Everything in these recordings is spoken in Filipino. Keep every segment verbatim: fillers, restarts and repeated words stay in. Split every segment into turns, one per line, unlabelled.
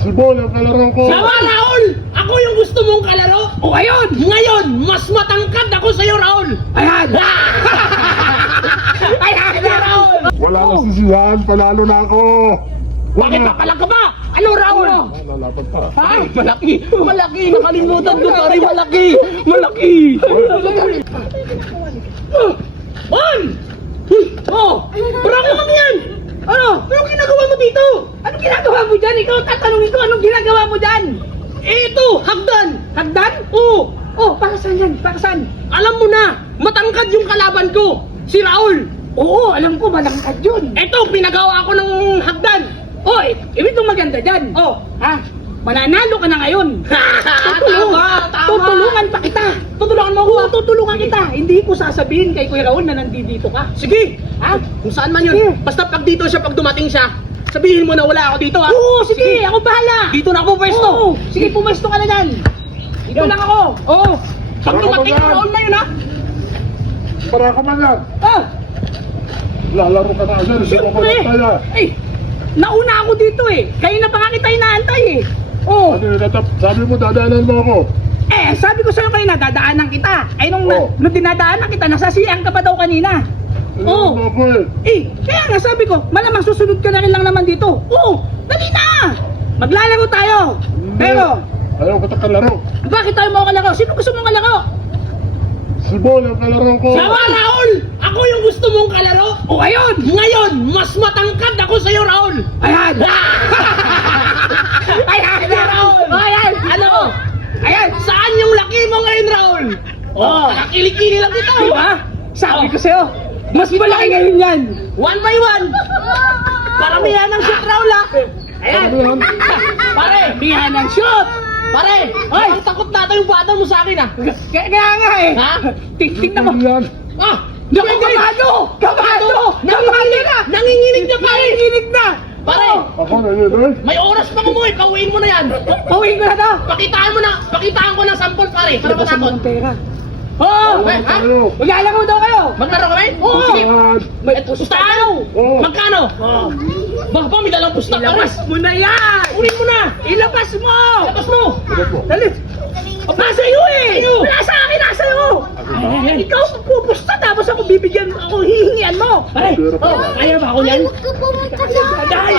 Si Bol ang kalaro ko.
Sawa, Raul! Ako yung gusto mong kalaro? O ayun! Ngayon, mas matangkad ako sa'yo, Raul! Ayan! Ayan na, Raul!
Wala na sisihan, panalo na ako.
Bakit papalag ka ba? Ano, Raul?
Lalaban pa.
Ay, malaki! Malaki! Nakalimutan ko, pare! Malaki! Malaki! Bol! Oh! Bravo kami yan! Ano? Anong ginagawa mo dito?
Anong ginagawa mo dyan? Ikaw tatanungin ko, anong ginagawa mo dyan?
Eh, ito! Hagdan!
Hagdan?
Oo!
Oh, para saan yan? Para saan?
Alam mo na! Matangkad yung kalaban ko! Si Raul!
Oo, alam ko, malangkad yun.
Eto, pinagawa ako ng hagdan!
Oy, ibig itong maganda dyan.
Oh!
Ha? Mananalo ka na ngayon. Tutulungan,
Tama, tama.
tutulungan pa kita.
Tutulungan mo ako!
Oo, tutulungan kita. Hindi ko sasabihin kay Kuya Raul na nandito ka.
Sige!
Ha?
Kung saan man yun.
Sige.
Basta pag dito siya, pag dumating siya, sabihin mo na wala ako dito, ha?
Oo, sige, ako bahala.
Dito na ako pwesto!
Oo, sige, pumesto ka na dyan. Dito
Yan.
lang ako.
Oo! Pag
Para
dumating
ka
ang
ba?
Raul na yun, ha?
Para ka man yan.
Ah,
Lalaro ka na agad. Hindi ko
siyempre.
kaya.
Eh, nauna ako dito eh. Kayo na pa nga kita inaantay eh. Oh.
Ano yun, natap- sabi mo dadaanan mo ako.
Eh, sabi ko sa'yo kanina, dadaanan kita. Ay, nung,
Oh.
nung dinadaanan kita, nasasiyang ka pa daw kanina.
Ano mo ako eh.
Eh, kaya nga sabi ko, malamang susunod ka na rin lang naman dito. Oo, dali na! Maglalaro tayo. Pero,
Ayaw ko kalaro.
bakit tayo mo kalaro? Sino gusto mong kalaro?
Si Bol ang kalaro ko.
Sawa, Raul! Ako yung gusto mong kalaro?
O, ayun!
Ngayon, mas matangkad ako sa'yo, Raul!
Ayan!
Ayan na, Raul!
Ayan!
Ano?
Ayan!
Saan yung laki mo ngayon, Raul? Oh, nakakili-kili lang kita.
Di ba? Sabi ko sa'yo, mas malaki ngayon yan.
One by one. Paramihan ng shoot, Raul, ha? Ayan.
Sabi yan.
Pare,
Bihan ng shoot!
pare,
Ay!
ang takot nata yung bata mo sa akin, ha?
Kaya, kaya nga eh.
Ha?
Tingnan mo.
Yan.
Ah!
Naku, kabado! Kabado! Kabado na!
Nanginginig na, pare!
Nanginginig na!
Pare,
Ako na yun eh.
may oras pa umuwi. Pauwiin mo na yan.
Pauwiin ko na to!
Pakitaan mo na. Pakitaan ko ng sample, pare. Para
Labasan mo
matakot.
ng pera. Oo!
Okay, ha?
Tayo.
Maglalaro daw kayo!
Maglaro kami?
Oo.
Sige.
Yan.
May pustahan.
Oo.
Magkano? Bah, ba, may dalang pusta, pare.
Ilabas mo na yan!
Unin mo na.
Ilabas mo!
Labas mo.
Ano po?
Dali! Nasa iyo eh!
Sa'yo.
Wala sa akin, nasa iyo!
Ayan.
Ikaw pupusta tapos ako bibigyan ako, hihingian mo!
Pare,
Pero pa
oh,
ba?
kaya ba ako yan?
Huwag ka pumunta dyan!
Ay!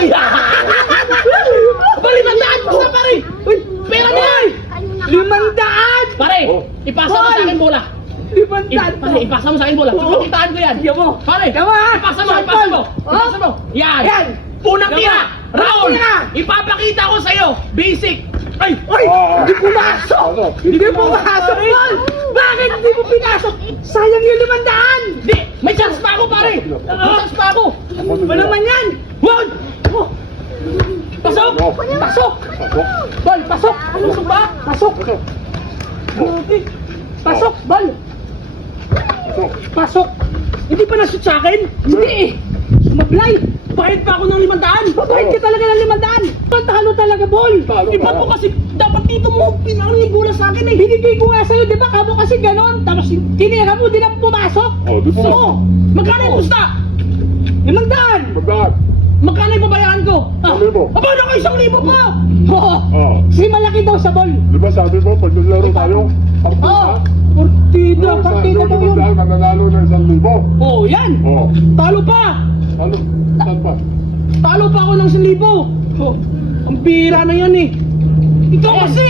Balimandaan ko sa pare! Uy, pera na yan!
Limandaan!
Pare,
Oh.
ipasa mo sa akin bola.
Limandaan
I- pare, ipasa mo sa akin bola.
Oo.
Pakitaan ko yan.
Iyan mo!
Pare,
Ikaw ha!
ipasa mo, ipasa mo. Ipasa mo. Yan.
Yan.
Unang
Ikaw
tira.
ha.
Raul,
Tira.
ipapakita ko sa'yo. Basic. Ay,
Ay!
Ah,
Hindi pumasok!
ano?
Hindi pumasok, Paul! Bakit hindi mo pinasok? Sayang yung limandaan!
di, may chance pa ako, pare. May chance pa ako.
Ano naman yan?
Wag!
Oh,
Pasok!
Oh.
pasok!
Pasok.
Bol, pasok! Pasok ba? Pasok!
Pasok.
Grabe. Pasok, Bol!
Pasok.
Pasok! Hindi pa nashoot sa akin? Hindi eh! Sumablay!
Bayad pa ako ng limandaan.
Babayad ka talaga ng limandaan! Pantalo talaga, Bol!
Talo
Iba
ka.
po kasi dapat dito mo pinangligo na sa akin eh.
Binigay ko nga sa'yo, di ba? Kamo kasi ganon. Tapos tinira mo, di na pumasok.
Oh, di ba?
Oo!
Magkano yung pusta?
Limandaan!
Magdaan.
Magkano yung babayaran ko?
Isang libo.
Aba, naka isang libo pa!
Oo!
Oh.
Si malaki daw sa Bol.
Di ba sabi mo, pag naglaro tayo,
Oo!
partida,
Partida,
oh,
partida
sa
daw yun.
limandaan, mananalo ng isang libo.
Oo, yan!
Oh.
Talo pa!
Ano? Saan pa?
Talo pa ako ng isang libo! Oh, ang bira na yan eh! Ikaw
Ayan.
kasi!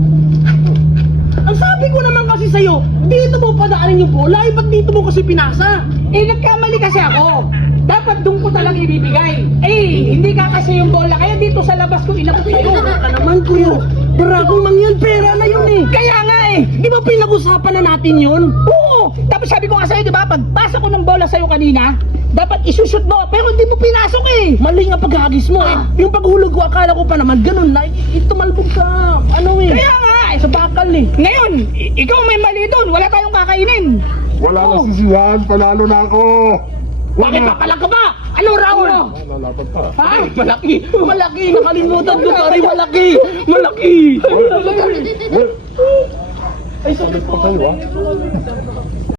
Ang sabi ko naman kasi sa'yo, dito mo padaanin yung bola, eh ba't dito mo kasi pinasa?
Eh, nagkamali kasi ako. Dapat doon ko talang ibibigay. Eh, hindi ka kasi yung bola. Kaya dito sa labas ko inabot sa'yo.
Ka naman kuya, barako mang yan, pera na yun eh!
Kaya nga eh.
Di ba pinag-usapan na natin yun?
Oo. Tapos sabi ko nga sa'yo, di ba? Pagpasa ko ng bola sa'yo kanina, dapat isushoot mo. Pero hindi mo pinasok eh.
Mali nga paghagis mo eh.
Ah.
Yung paghulog ko, akala ko pa naman ganun na. Ito malbog sa, ano eh.
Kaya nga eh.
Sa bakal eh.
Ngayon, i- ikaw may mali doon. Wala tayong kakainin.
Wala
Oh.
na sisihan, panalo na ako.
Bakit papalag ka ba? Ano, Raul?
Ah, lalaban pa.
Ay, malaki! Malaki! Nakalimutan ko, pare! Malaki! Malaki!
Well,
Ay, sorry
pa
po.
kayo ah.